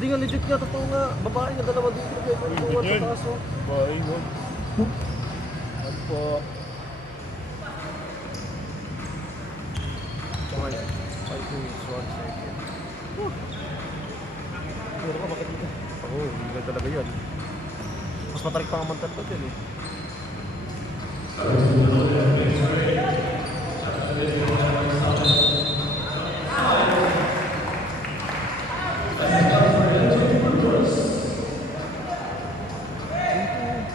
Hindi nga, legit nga, totoo nga. Babae nga, dalawa dito. Babae nga, taso. Babae nga. Ano po? Okay. 5 minutes, 1 second. Pero ka, bakit dito? Oo, hindi nga talaga yan. Mas matarik pa nga mantalpag yan eh.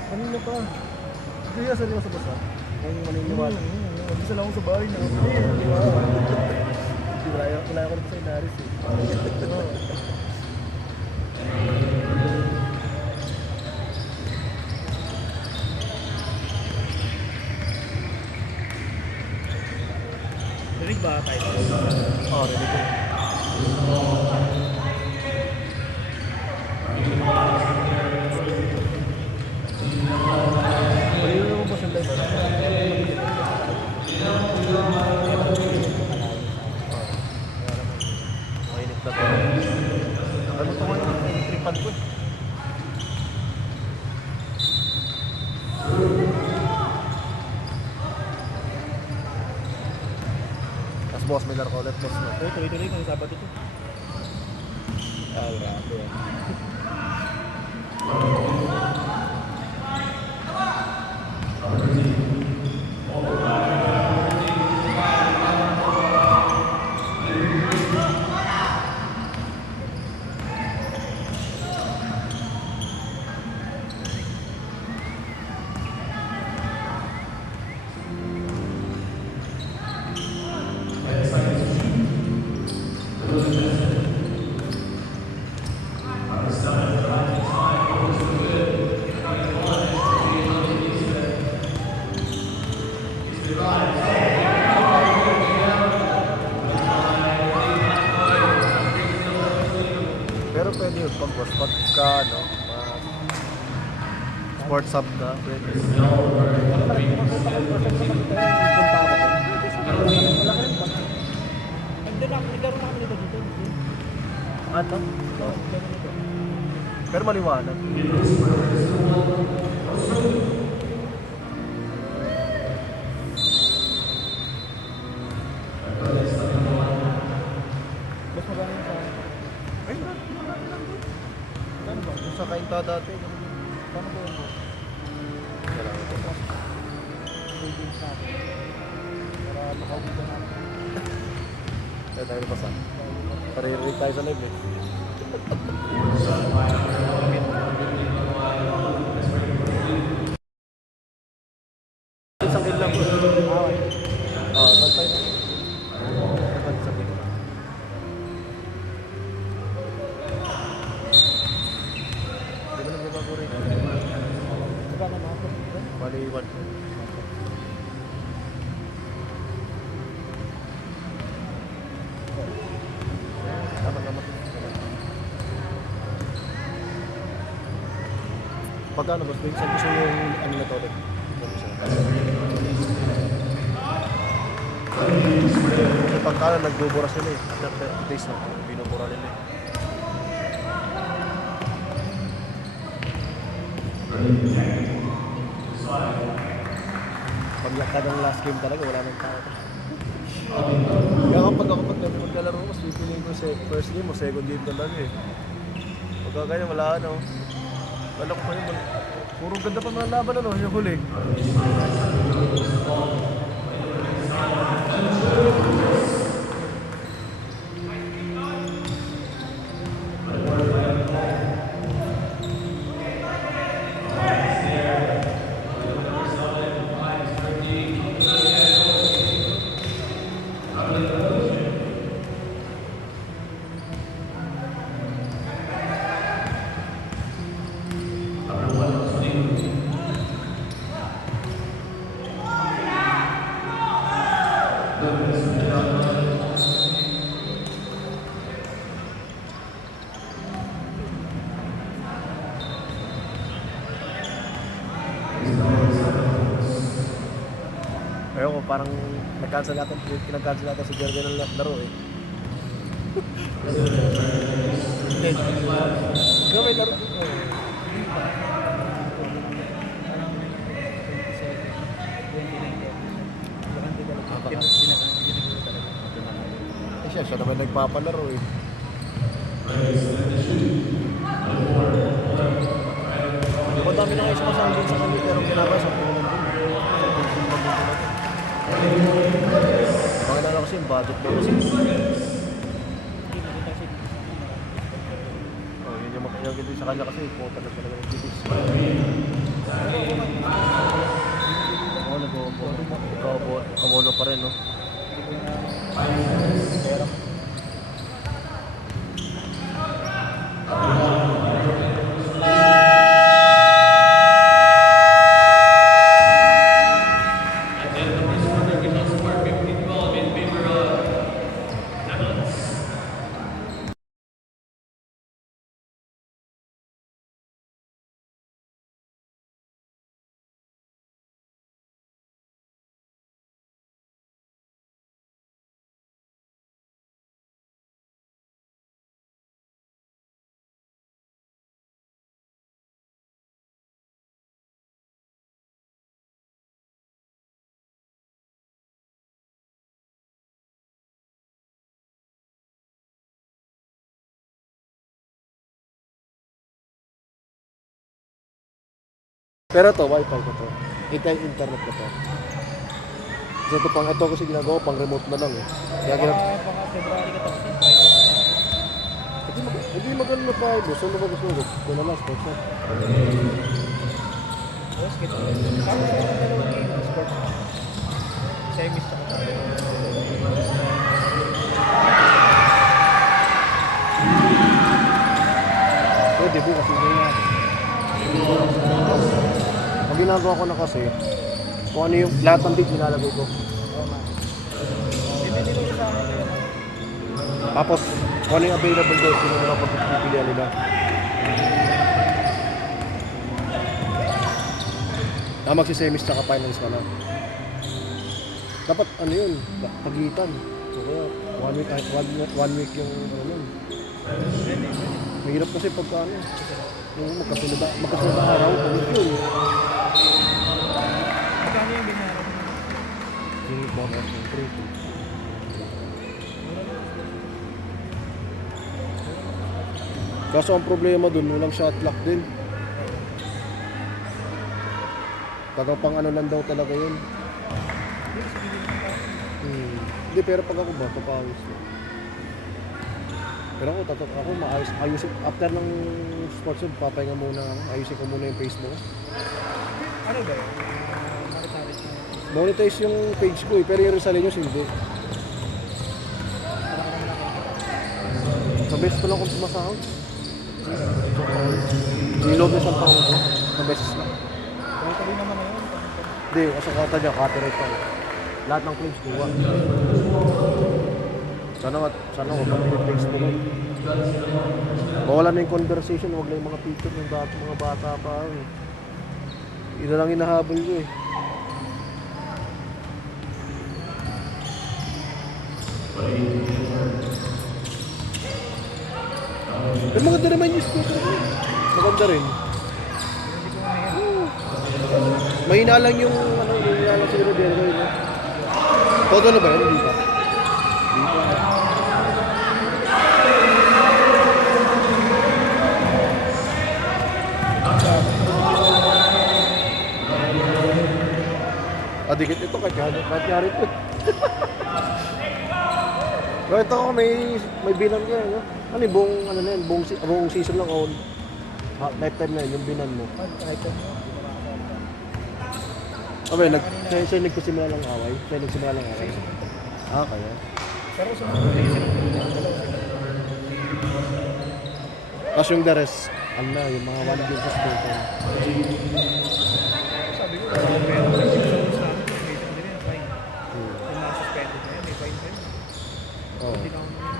Kanina pa. Kaya saan yung sa basa? Kung maniniwala. Mag-isa lang ako sa bahay na. Hindi ba? Wala ko rin sa ina. ba tayo? Oo, ready ko. Pwede mo naman po siya live. Mainit na to. Ano ito nga yung tripan ko eh. Tapos boss, may laro ko ulit boss no? Oo, tuloy-tuloy kung Sabado ito. Grabe. Pero pwede yun pag boss, pagka ano, sports hub ka, pwede. Nagkaroon na kami nito dito. Ato? Pero maliwanag. Mas maganda sa... Ay, marami lang din. Ano ba? Kung sa kainta dati. Paano ba yun? Kailangan ko pa. Building sa akin. Para makauwi ka natin. Kaya tayo napasan. Paririnig tayo sa live eh. Isang kill lang po. Oo, pantay na. Dapat sa kill. Di ba nagbabago rin? Diba na mga Bali, 1. Tama naman. Pagkano ba? Saan gusto yung ano na to ulit? Kasi pagkano nagbubura sila eh. After 30 days na binubura nila eh. Paglakad ng last game talaga, wala nang tao. Kaya kapag ako maglalaro ko, pipiliin ko sa first game o second game talaga eh. Pagka ganyan, wala ano. Wala ko pa yun. Puro ganda pa mga laban ano, yung huli. Ayun ko, parang nag-cancel natin, kinag-cancel natin si Jerry ng laro eh. Hindi. Kaya may laro. Eh siya naman nagpapalaro eh. Madami na kayo sumasali sa kanila pero kinabasa ko naman din. Pakilala kasi yung budget daw kasi. Oh, yun yung makikita din sa kanya kasi quota na talaga ng titis. Oo, nag-abono pa rin, no? Pero to, wifi ko to. Internet ko to. So ito pang ito kasi ginagawa pang remote na lang eh. Kaya Baka February ka tapos yun. hindi maganda na pa. Gusto mo ba gusto mo? Kung naman, sports na. Tapos kita. Tapos ako ng dalawang game, sports. Semis tsaka tayo. Pwede po kasi ganyan. Ang ginagawa ko na kasi, kung ano yung lahat ng date nilalagay ko. Oo man. Bibili mo sa akin yun. Tapos, kung ano yung available date, sino mo na pagpipilihan nila. Magsisemis tsaka finals ka na. Dapat ano yun, pagitan. So kaya, one week yung ano yun. Mahirap kasi pagka ano, yung magkasunod na araw, pagod yun. Magkano yung binaharap mo? Yung bonus ng 3. Kaso ang problema dun, walang shot clock din. Tagang pang ano lang daw talaga yun. Hindi, pero pag ako ba, papawis na. Pero ako ayusin, after ng sports yun, papahinga muna ako. Ayusin ko muna yung Facebook ko. Ano ba yun? Monetize mo. Monetize yung page ko eh, pero yung Rizaleños hindi. Sa beses ko lang kung sumasahod. Nilog na isang taon ko, sa beses lang. Kaya tabi naman ngayon. Hindi, kasi kata niya, copyright pa. Lahat ng claims kuha. Sana huwag kami yung Facebook ko. Mawala na yung conversation, huwag lang yung mga picture ng mga bata pa. Ina lang hinahabol ko eh. Pero maganda naman yung speaker ko. Maganda rin. Mahina lang yung ano, mahina lang siguro din ko yun. Todo na ba yun? Hindi pa. Hindi pa. Dikit ito kahit ito. Pero ito ko may binan ka no? Ano yung buong ano na yun, buong season lang o lifetime na yun, yung binan mo. Item mo. Okay, siya nagpasimula ng away? Siya nagsimula ng away? Kaya? Pero sa mga places, Tapos yung the rest, ano na, yung mga 1 game sa spoken. sabi ko, pero may episodes namin, may isang din yan, fine. Yung mga suspended na yan, may fine pa yun. Oo. Hindi na ako naman.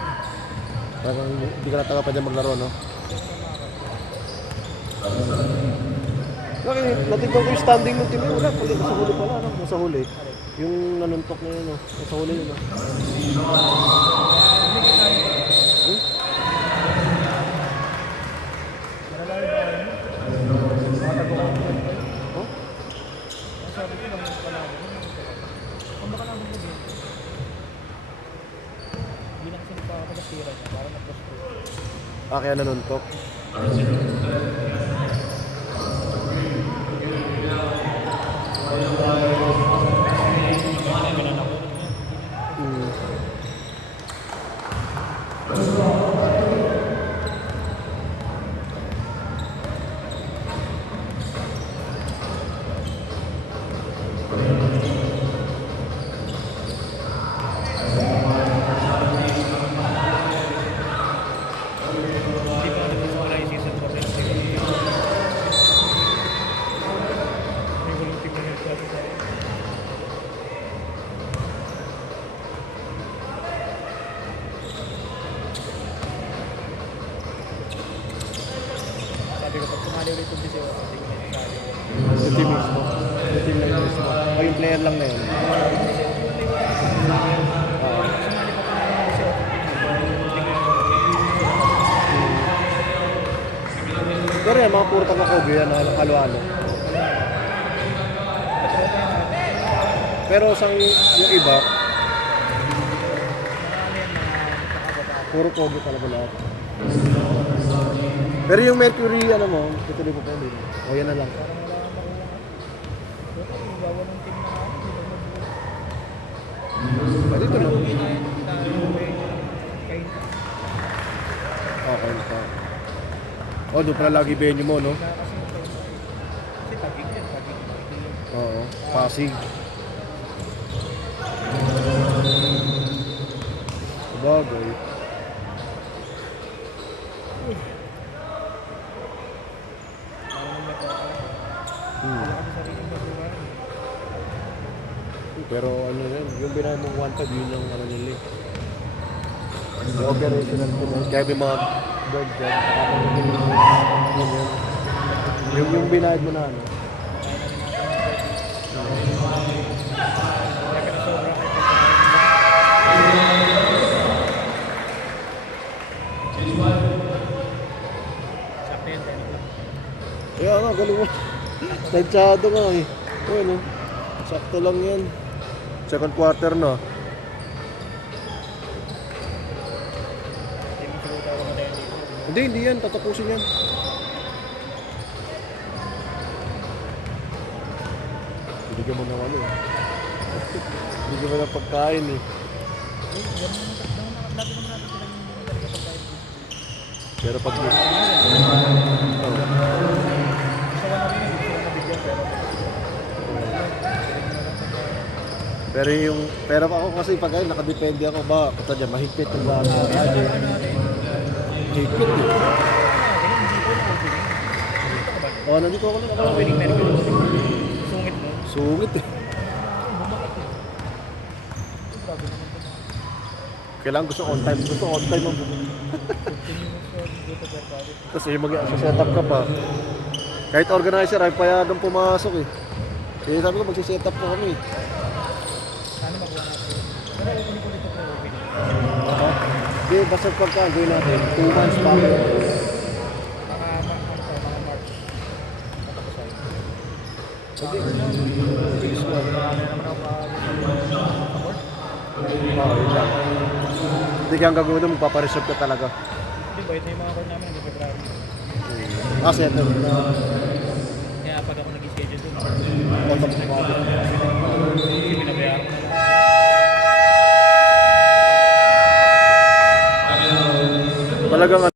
Parang hindi ka na taga pwede maglaro, no? Okay, natignan ko yung standing ng team mo. Wala, pag nasa huli pala, no? Nasa huli. Yung nanuntok na yun, no? Nasa huli yun, no? Malalari ba kayo? Mga tago-tago. Oh? Sabi ko lang yung kalabo. Kung baka lang mo din. Hindi na kasi nagpapagkasira niya. Parang nag-post. Kaya nanuntok. Hindi pa nagsisimula yung season 4 na may walang team na nagsabi sa akin. Sabi ko, pag sumali ulit yung BCO, hindi ko na sasali. Yung team mismo. Yung team na yun mismo. O yung player lang na yun. Sumali pa kung ano BCO, Pero yan, mga puro taga-Kobe yan, halo-halo. Pero yung iba, puro Kobe talaga lahat. Pero yung Mercury, ano mo, tutuloy ko pa yun. O yan na lang. gawa ng team na ako. Pwede ito Pero no? okay na yun. Kain. Okay pa. Oh, doon pala lagi venue mo, no? Kasi tagig yan. Tagig. Oo, Pasig. Sabagay. Parang may mata. Wala kami sariling basura. Pero ano yun, yung binayad mong 1.5, yun yung ano nila eh. Yung operational ko na. Kaya may mga bird dyan. Yung binayad mo na ano. Kaya nga, galing mo. Tansyado nga eh. O ano, sakto lang yan. Second quarter na. Hindi yan. Tatapusin yan. Binigyan mo ng ano eh. Binigyan mo ng pagkain eh. Pero pag... Pero ako kasi pag ayun, nakadepende ako ba, kata dyan, mahigpit yung dami. Mahigpit eh. Oo, nandito ako na. Sungit mo. Sungit eh. Kailangan gusto on time. Gusto on time ang bumili. Tapos yung mag-set-up ka pa. Kahit organizer ay payagang pumasok eh. Kaya sabi ko mag-set up ko kami. Sana magawa natin. Pero ulit-ulit ito pero opening. Hindi, basta pagka gawin natin. 2 months bago. Mga March. Matapasan. Hindi. Bilis mo. Marami naman ako support. Oo, yun lang. Hindi kaya ang gagawin doon, magpapareserve ka talaga. Hindi, bayad na yung mga court namin hanggang February. Set up. Kaya pag ako nag-schedule doon, Contact mo ako. kasi binabayaran ko na lang. Talagang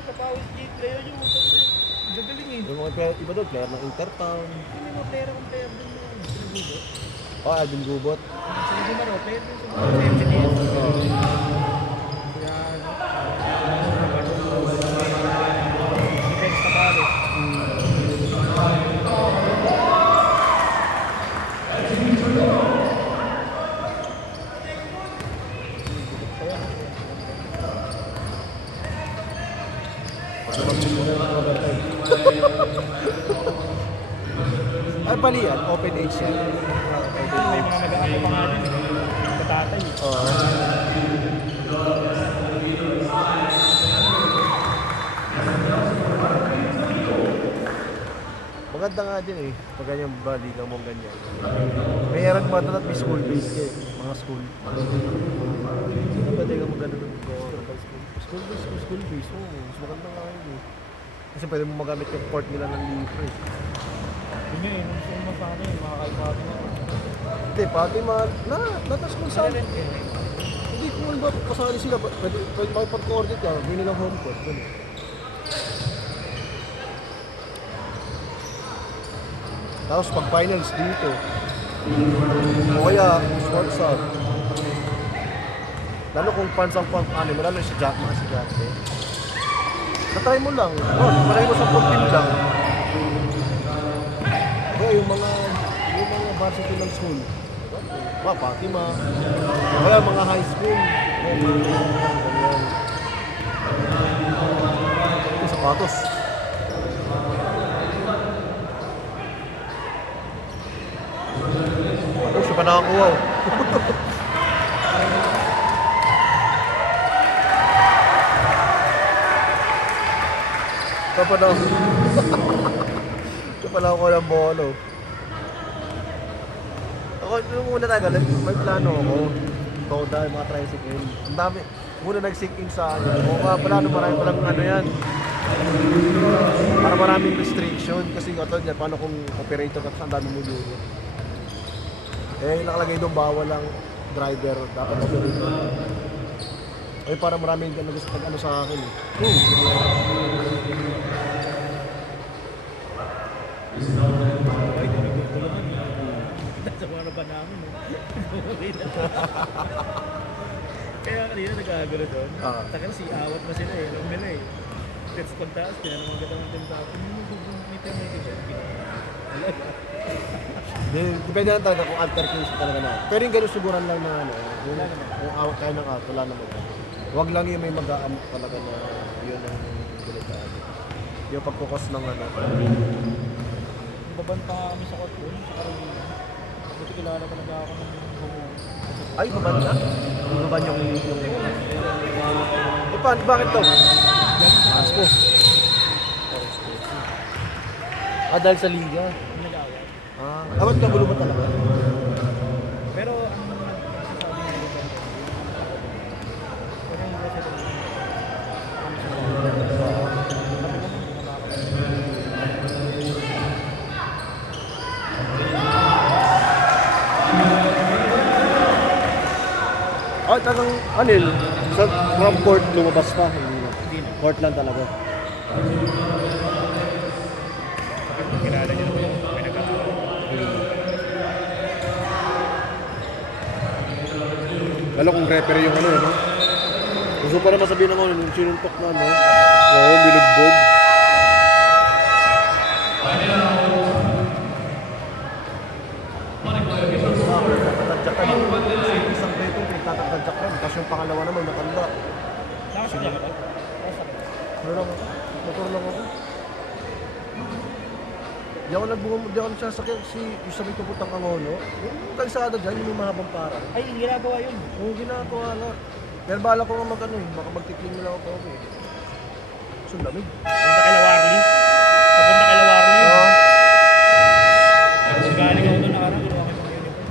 Kapawis gate player yung utang ko eh. Gagaling eh. yung mga iba doon, player ng Intertown. Hindi may mga player akong player doon na sinagubo. Oh, Alvin Gubot. Sinagubo na player doon sa mga MCDS. Kaya defense na pare. Ay, bali yan, open age yan. May mga nag-aako pa nga din. Katatay. Oo. Maganda nga din eh, pag ganyan balikan mong ganyan. May erag matan at may school based eh, mga school. Ano ba tayo maganda ng school based? School based, oo. Mas maganda nga yun eh. Kasi pwede mo magamit yung port nila ng libre. Yun yun, nung gusto mo sa akin, mga kalpati na. Hindi, pati natas kung saan. Hindi, kung ano ba, kasali sila, pwede makipag-coordinate ka, gawin nilang home court. Ganun. Tapos pag finals dito, o kaya sports up. Lalo kung fans ang ano, lalo si Jack, mga si Jack eh. Natry mo lang, pareho mo sa team lang. Kaya yung mga varsity ng school, Fatima, kaya mga high school, ganyan. sapatos. Ano, siya pa nakakuha. Oh. Siya pa na. Siya pa nakakuha ng bolo. Ako, nung muna tayo, may plano ako. Toda, yung mga tricycle. Ang dami. Muna nag-sink in sa akin. O nga pala, marami palang ano yan. Para maraming restriction. Kasi katulad yan, paano kung operator ka, ang dami mo dito. Eh, nakalagay doon, bawal lang driver, dapat operator. Eh, para maraming ka gusto pag ano sa akin. Ay, tulungan. Nasa mga ba namin, no? Kaya kanina nag-aagalo doon. Takal si awat na sila eh. Alam nila eh. Tets pagtaas, tinanong agad ang team sa akin. Yung may Depende lang talaga kung altercation talaga na. Pero yung ganun siguran lang na ano, yung awat tayo ng awat, wala naman. Huwag lang yung may mag-aamok talaga na yun ang delikado. Yung pagkukos ng ano. babanta kami sa court doon, sa Carolina. Buti kilala ko na ako ng buong. Ay, babanda? Baban yung bakit to? Aspo. Dahil sa liga. Nag-away. Awat ka gulo mo talaga? Pero ang sasabi niya dito, kaya yung kasi doon, Tagang anil, sa from court lumabas pa, hindi na. Court lang talaga. kilala niya doon, may nagkakaroon. Lalo kung referee yung ano eh, no? Gusto pa naman sabihin ng ano, yung sinuntok na ano, oo, binugbog. Tatatadyak ka mo. Isang betong pinagtatatadyak ka. Tapos yung pangalawa naman matanda. Nakasakyan ka ba? Ano lang ako? Motor lang ako. Di ako nagsasakyan yung sabi ko putang Angono. Yung kalsada dyan, yung may mahabang para. Ay, ginagawa yun. Oo, ginagawa nga. Pero bala ko nga mag-ano eh, baka magtikling nila ako pa ako eh. Sundamig. Punta kay Lawarli. Papunta kay Lawarli. Oo. Galing ako doon nakarang, ginawa ko yung mga uniform.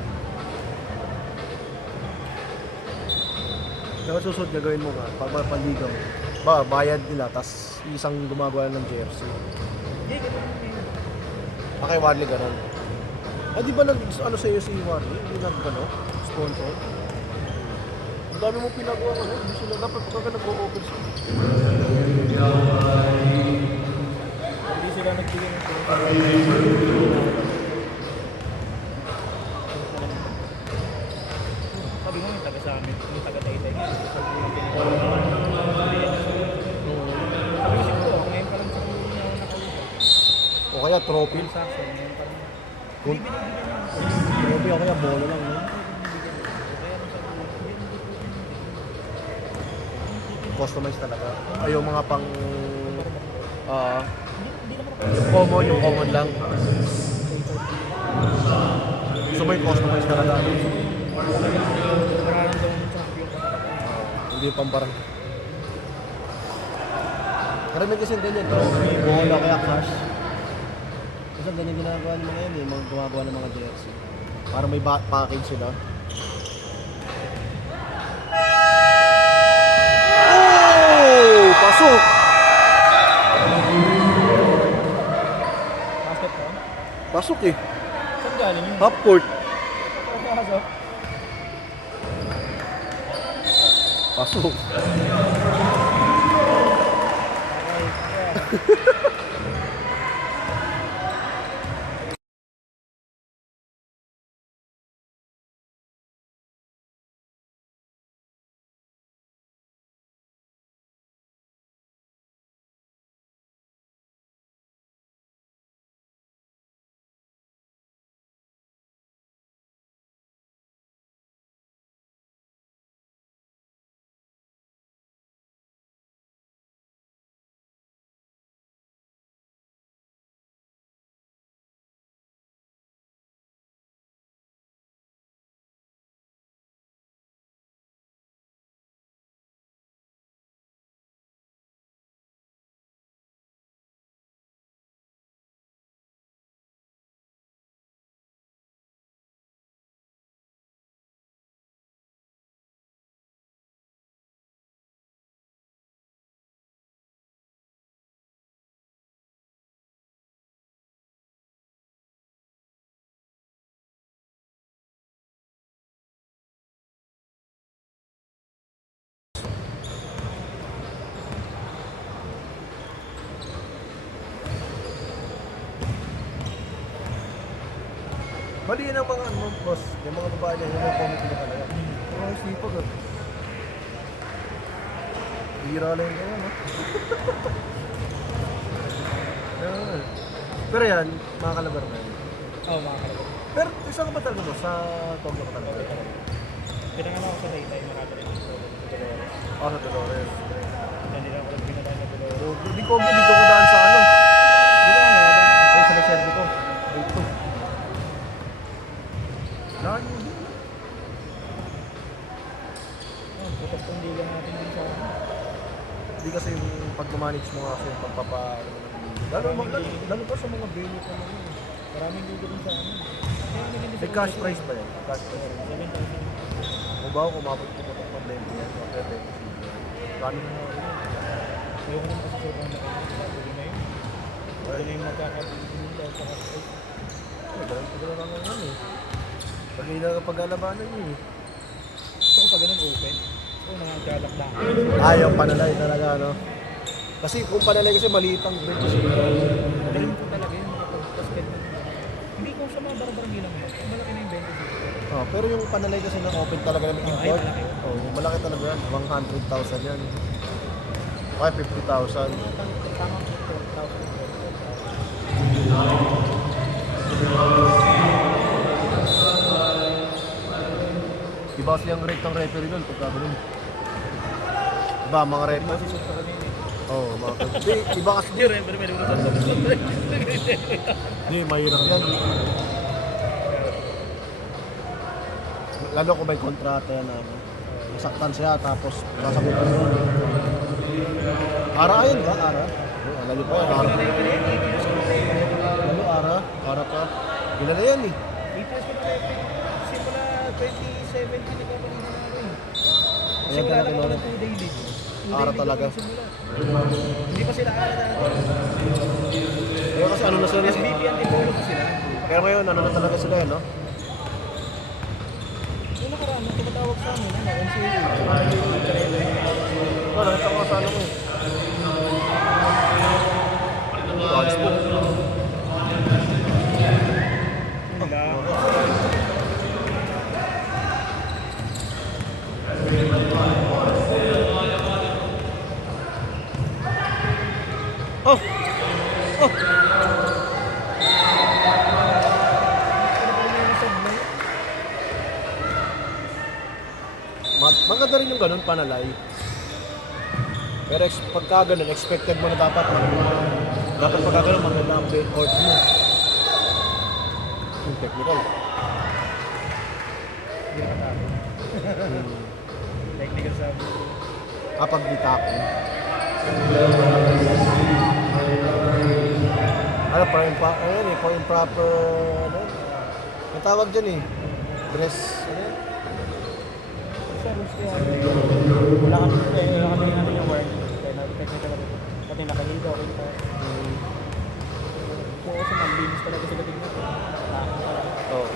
Kaya susunod gagawin mo nga, pagpapaligaw. Bayad nila, tas isang gumagawa ng jersey. Hindi, ganun yun. Kay Warley ganun. Di ba ano sa iyo si Warley? Hindi ano? Sponsor? Ang dami mong pinagawa ano? Hindi sila dapat pagka nag-o-open sila. Hindi sila nagbigay ng sponsor. Sabi mo yung taga sa amin, yung taga Taytay. Sabi mo yung ganito. Sabi ko siguro, ngayon pa lang siguro niya ako nakausap. O kaya trophy. Sa akin, ngayon pa lang. Kung Hindi binibigyan niya. trophy o kaya bolo lang. No? Customize talaga. Ay, yung mga pang... yung common lang. So may customize talaga. Mararamdaman mo sa yung Hindi pang barang. Karamihan kasi ganyan, trophy, bola, kaya cash. Kasi ganyan ginagawa ng mga yan eh, mga gumagawa ng mga jersey. Para may package sila. Oh! Pasok! basketball. Pasok eh. Saan galing yun? Half court. Pasok. Mali yun ang mga ano, boss. Yung mga babae niya, yung mga comment nila talaga. Mga sipag ah. Bira lang yun, no? Yan. Pero yan, mga kalabar na yun. Oo, mga kalaban. Pero isa ka ba talaga boss? Sa Tokyo ka talaga? Pinangalan ako sa Taytay, makakalimutan ko sa Dolores. Sa Dolores. Hindi lang ako nagpinatay na Dolores. Hindi ko dito ko daan sa ano. Dito ano, Ay, sa reserve ko. Dito. Daan mo din. putas kong liga natin din sa ano. Hindi kasi yung pag-manage mo kasi yung pagpapa... Lalo pa sa mga venue ko naman. Maraming liga din sa ano. May cash price ba yan? Cash price. 7,000. Kung ba ako kumabot ko pa itong pandemic yan, so kaya tayo paano mo na rin? Ayoko naman kasi sobrang laki. Sabi na yun. Ito na yung magkakabili daw sa cash price. Dahil ko na lang ngayon eh. Pag hindi na pag-alabanan niyo eh. Gusto ko pag ganun open. So nakagalak lang. Ayaw panalay talaga, no? Kasi kung panalay kasi maliit ang grade kasi. Galing ko talaga yun. Makapag-basket. Hindi ko sa mga barang-barang lang yun. Malaki na yung 20. Oh, pero yung panalay kasi ng open talaga namin Ay, import. malaki. Oh, malaki talaga yan. 100,000 yan. Okay, 50,000. Tama ko 12,000. Iba kasi yung rate ng referee doon pagka ganun. Iba mga referee. Masisot pa kami yun eh. Oo, mga hindi, iba kasi. Hindi rin, pero may lunas sa Hindi, mahirap yan. Lalo kung may kontrata yan, ano. Masaktan siya, tapos sasagutan mo. Ara yun ba? Ara? Oo, lalo pa yan, ara. Lalo, ara. Ara pa. Kilala yan eh. Ipas ko na rin. Simula 2017 na kapag na namin. Kasi Ayan wala talaga, lang ako no? ng 2-day league. 2-day Ara league talaga. ako nagsimula. Hindi pa sila ara natin. Kaya kasi ano na sila. SBP ang develop ko sila. Kaya ngayon, ano na talaga sila, no? Yung nakaraan, nung tumatawag sa amin, ano, NCAA. Wala, nakita ko sa ano mo. Ayos mo. Wala. Oh! Oh! Maganda rin yung ganun, panalay. Pero pagka ganun, expected mo na dapat pagka ganun, maganda ang court mo. Yung technical. Hindi nakatakot. Technical sabi. Kapag ditako. Ano, for improper, ano? May tawag dyan eh. Dress, ano yan? Sa rules kaya, wala kami ano yung work. Kaya technical ako. Pati nakahilga ako ito. So kasi malinis talaga sila tingnan. Takot talaga. Oh.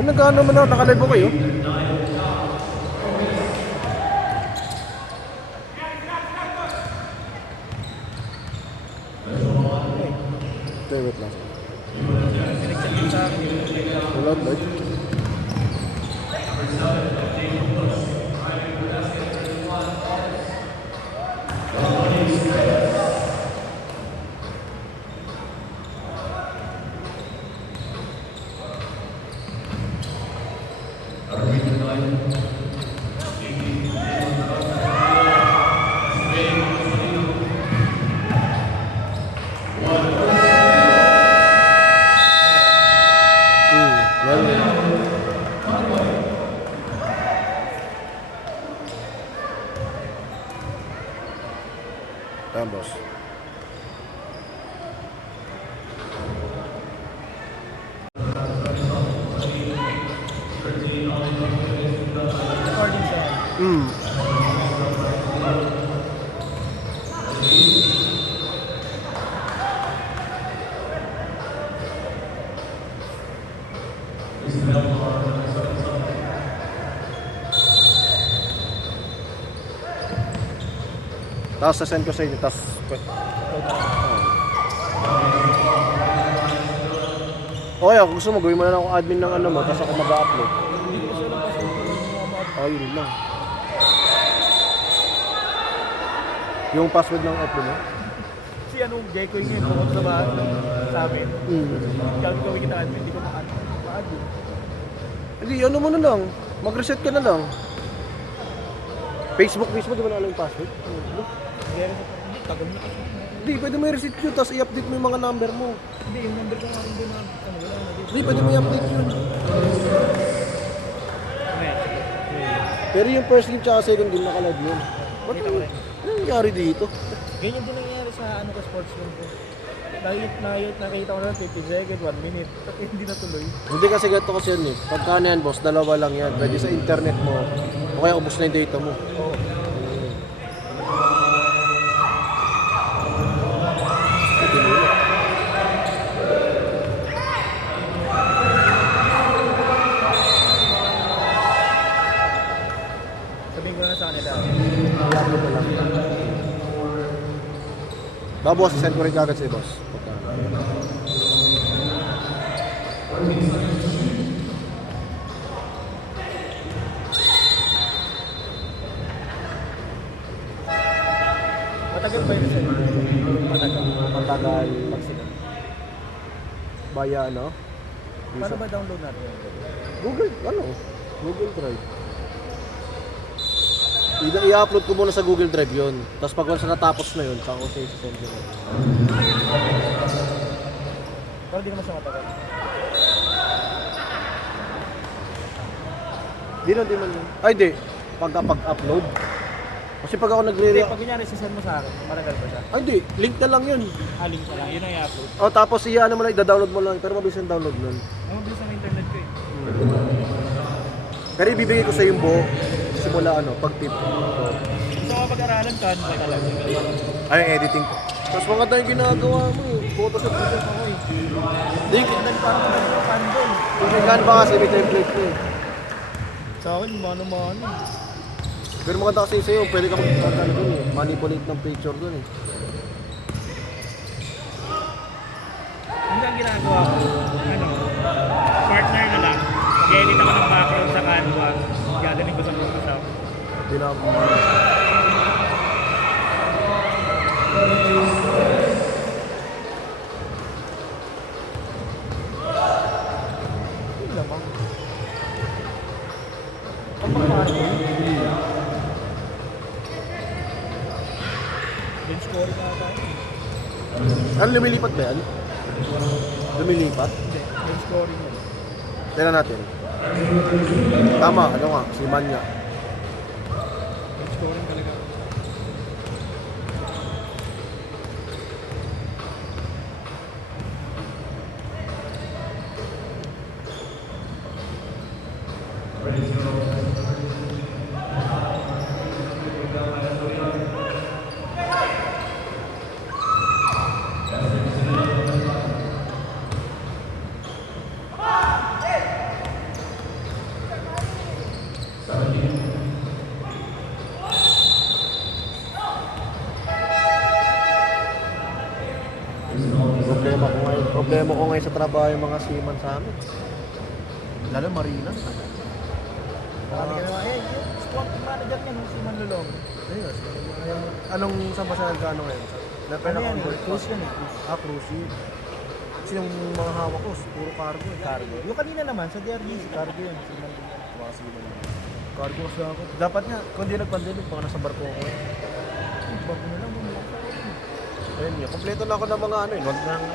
Ano nag-ano mo na? Nakalive ko kayo? Okay, wait lang. Pinag-chat din sa akin. Wala ba? Ayan, boss. Recording siya. Tapos sasend ko sa inyo, tapos... Okay, ako gusto mo, gawin mo na lang ako admin ng ano mo, tapos ako mag-upload. Hindi ko siya lang password ko lang mga mga Yun lang. Yung password ng Apple mo? si anong Gecko yung pumunta sa bahay sa amin. Gagawin kita admin, hindi ko ma-admin. Hindi, ano mo na lang. Mag-reset ka na lang. Facebook, di ba na alam yung password? Gaya sa tagal na kasi. Hindi, pwede mo i-reset yun, tapos i-update mo yung mga number mo. Hindi, yung number ko nga rin doon na wala na dito. Hindi, pwede mo i-update yun. Okay. Pero yung first game tsaka second game nakalive yun. Ba't Kita ko rin. ano nangyari dito? Ganyan din nangyayari sa ano ko sports room ko. Nakita ko na 50 seconds, 1 minute. Tapos hindi natuloy. Hindi kasi ganito kasi yun eh. Pagka na yan, boss, dalawa lang yan. Pwede sa internet mo. O kaya ubos na yung data mo. Oo. Sabihin ko na sa kanila. I-upload na lang. Boss, send ko rin kagad sa'yo, boss. Matagal ba yun sa'yo? Matagal. Matagal. Pagsinan. Baya, ano? Paano ba download natin yun? Google Drive. I-upload ko muna sa Google Drive yun. Tapos pag once natapos na yun, saka ko siya i-send yun. Para di naman siya matagal. Di man yun. Ay, di. Pag-upload. Kasi pag ako Hindi, nagre-react... pag kunyari sisend mo sa akin, matagal ba siya? Ay, di. Link na lang yun. Link na lang, yun ang i-upload. O, tapos i-ano mo lang, i-download mo lang. Pero mabilis ang download nun. Ang mabilis ang internet ko eh. Pero ibibigay ko sa yung buo. Simula pag-tip. Gusto ko pag-aralan, Canva talaga. Ay, yung editing ko. Tapos mga tayong ginagawa mo eh. Photoshop ko siya ako eh. Link. Parang magandang Canva eh. Yung Canva kasi may template ko eh. Sa akin, mano-mano. Pero maganda kasi sa'yo, pwede ka mag-ano dun eh. Manipulate ng picture dun eh. Hindi ang ginagawa ko, partner na lang. Mag-edit ako ng background sa Canva. Gagaling ko sa Photoshop. Hindi na ako Yun lamang. Ang pagpapalo. Bench scoring na tayo. Ano, lumilipat ba yan? Lumilipat? Hindi, bench scoring yun. Tignan natin. Tama, ano nga, si Manya. Bench scoring talaga. problema ko ngayon sa trabaho yung mga seaman sa amin. Lalo marina. Marami ka naman. Yung squad manager niya, si Manlulong. Ayun. Anong saan ba siya nagkano ngayon? Ano yan? Cruise yan eh. Cruise ship. Kasi yung mga hawak ko, puro cargo. Cargo. Yung kanina naman, sa DRDC, cargo yun. Si Manlulong. Mga seaman. Cargo kasi ako. Dapat nga, kung di nag-pandemic, baka nasa barko ako. Bago na lang, bumulak sa ako. Ayun nga, kompleto na ako ng mga ano eh.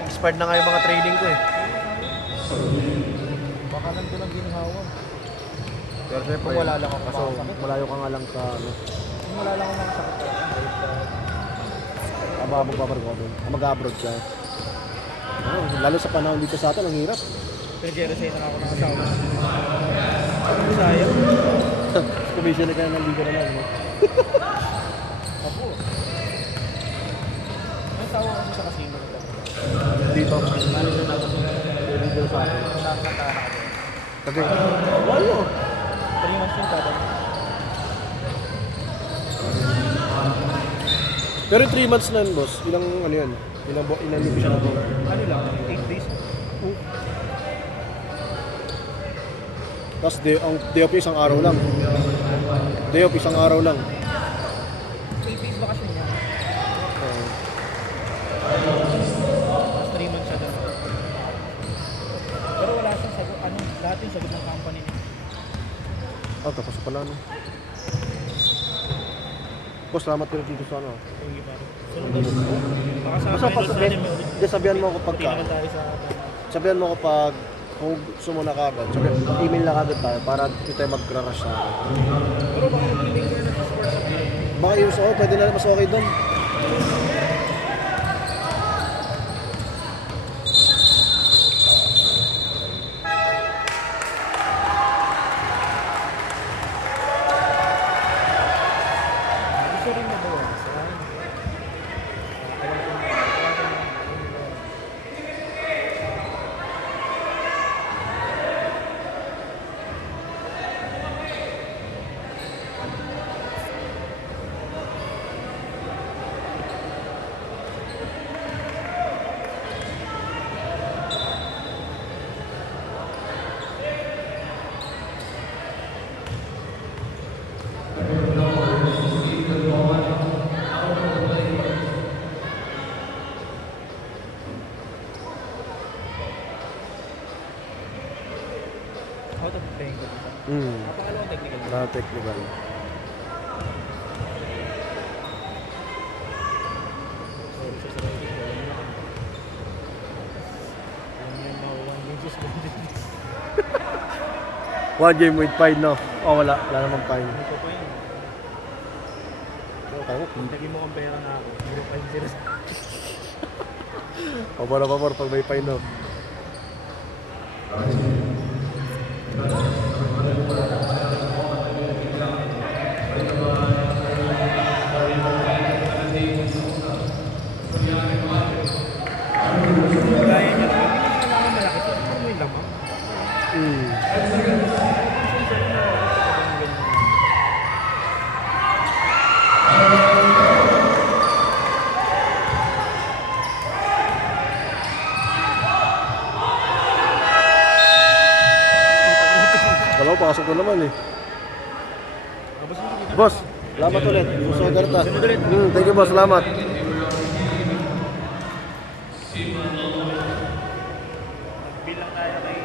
Expired na nga yung mga training ko eh. Baka nandun ang ginhawa. Pero syempre, Kung wala lang ako kaso makakasakit. malayo ka nga lang sa ano. Kung wala lang ako makasakit. Magbabar ko doon. Mag-abroad ka. Lalo sa panahon dito sa atin, ang hirap. Pinag-resign na ako ng asawa. Sayang. Commission na ka ng liga na lang. No? Ako. May tawa ako sa casino. Dito. Manager na ako sa Dito sa atin. nakakanta ako. Kasi, wala. 3 months yung kada. Pero 3 months na yun, boss. Ilang ano yan? Ilang libo siya na po. Ano lang, 8 days. Tapos day off isang araw lang. Day off isang araw lang. 8 days bakasyon niya. Tapos 3 months siya doon. Pero wala siyang sagot. Ano, lahat yung sagot ng company niya. Tapos pala no. Boss, salamat ko dito sa ano. Sige pa. Sunod na. Baka sa Basta pag natin may ulit. sabihan mo ako Hindi pagka. naman tayo sa... Sabihan mo ako pag kung gusto mo na kagad. Sabihan, email na kagad tayo para hindi tayo mag-rush na ako. Pero baka mag-feeling ko na sa sports at Baka yung pwede na mas okay doon. gusto rin na bawasan. Out of playing ko dito. Napakalawang technical. Technical. Sorry sa sarili ko. Ano yung mawawang yung suspended. 1 game with fine, no? Oh, wala. Wala namang fine. Ano pa yun? Lagi mo kang pera na ako. 0.0. Pabor pag may fine, no? Kaya niya naman. Hindi naman malaki. Pero may lamang. Dalawa, pasok na naman eh. Boss, salamat ulit. Susunod na rin. Sunod ulit. Thank you, boss. Salamat. Bilang tayo kay...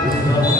Ito,